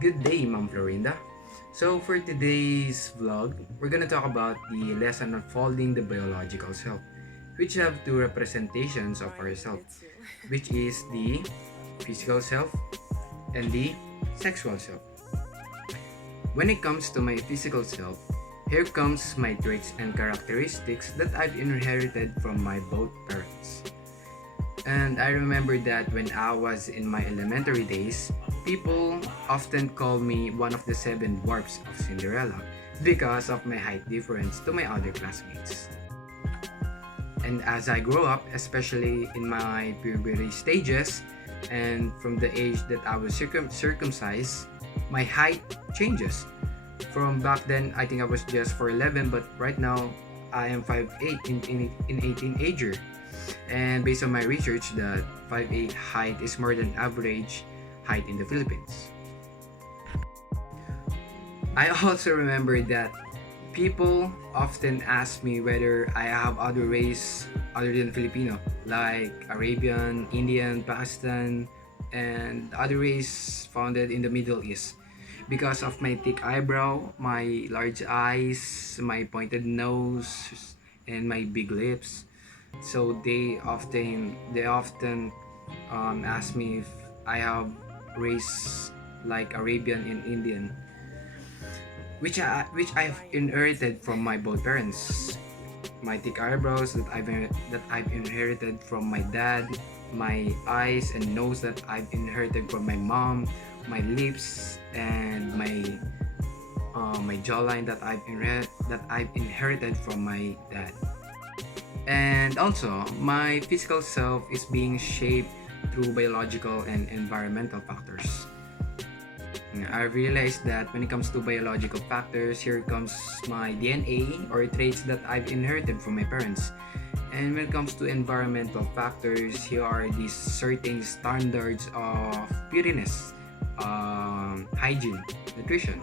Good day, Ma'am Florinda. So for today's vlog, we're gonna talk about the lesson unfolding the biological self, which have two representations of ourself, which is the physical self and the sexual self. When it comes to my physical self, here comes my traits and characteristics that I've inherited from my both parents. And I remember that when I was in my elementary days, people often call me one of the seven dwarfs of Cinderella because of my height difference to my other classmates. And as I grow up, especially in my puberty stages, and from the age that I was circumcised, my height changes. From back then, I think I was just 4'11", but right now, I am 5'8" in 18 ager. And based on my research, that 5'8" height is more than average height in the Philippines. I also remember that people often ask me whether I have other race other than Filipino, like Arabian, Indian, Pakistan, and other race founded in the Middle East. Because of my thick eyebrow, my large eyes, my pointed nose, and my big lips, so they often ask me if I have race like Arabian and Indian, which I've inherited from my both parents. My thick eyebrows that I've inherited from my dad, my eyes and nose that I've inherited from my mom, my lips and my jawline that I've inherited from my dad. And also, my physical self is being shaped through biological and environmental factors. I realized that when it comes to biological factors, here comes my DNA or traits that I've inherited from my parents. And when it comes to environmental factors, here are these certain standards of pureness, hygiene, nutrition.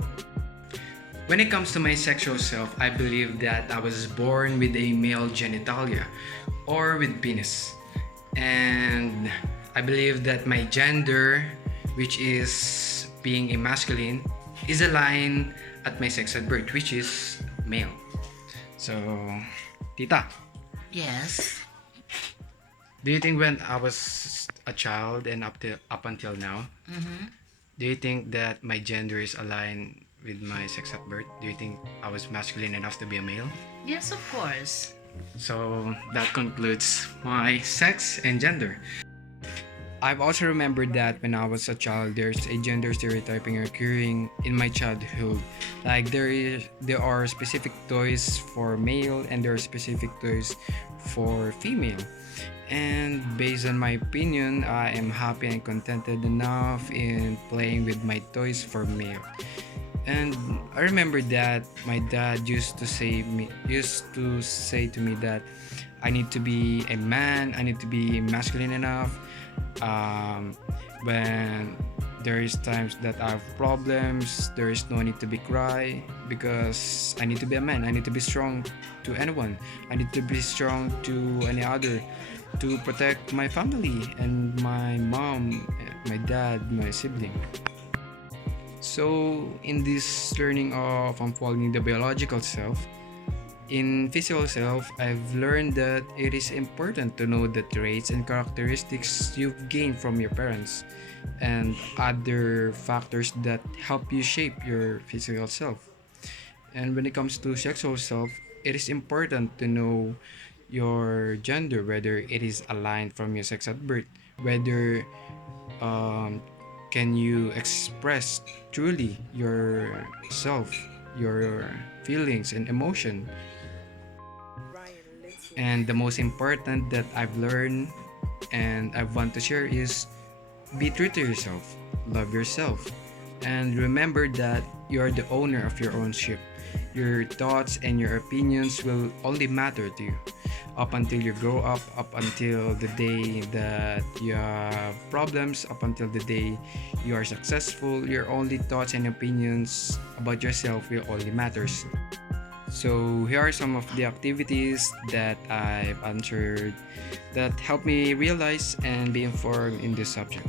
When it comes to my sexual self, I believe that I was born with a male genitalia or with penis. And I believe that my gender, which is being a masculine, is aligned at my sex at birth, which is male. So, Tita, Yes. do you think when I was a child and up until now, Mm-hmm. do you think that my gender is aligned with my sex at birth? Do you think I was masculine enough to be a male? Yes, of course. So that concludes my sex and gender. I've also remembered that when I was a child, there's a gender stereotyping occurring in my childhood. Like there are specific toys for male and there are specific toys for female. And based on my opinion, I am happy and contented enough in playing with my toys for male. And I remember that my dad used to say to me that I need to be a man, I need to be masculine enough. Um, when there is times that I have problems, there is no need to be cry because I need to be a man. I need to be strong to anyone. I need to be strong to any other to protect my family and my mom, my dad, my sibling. So, in this learning of unfolding the biological self, in physical self, I've learned that it is important to know the traits and characteristics you've gained from your parents and other factors that help you shape your physical self. And when it comes to sexual self, it is important to know your gender, whether it is aligned from your sex at birth, whether um, can you express truly yourself, your feelings and emotion. And the most important that I've learned and I want to share is be true to yourself, love yourself, and remember that you are the owner of your own ship. Your thoughts and your opinions will only matter to you up until you grow up until the day that you have problems, up until the day you are successful. Your only thoughts and opinions about yourself will only matters. So here are some of the activities that I've answered that help me realize and be informed in this subject.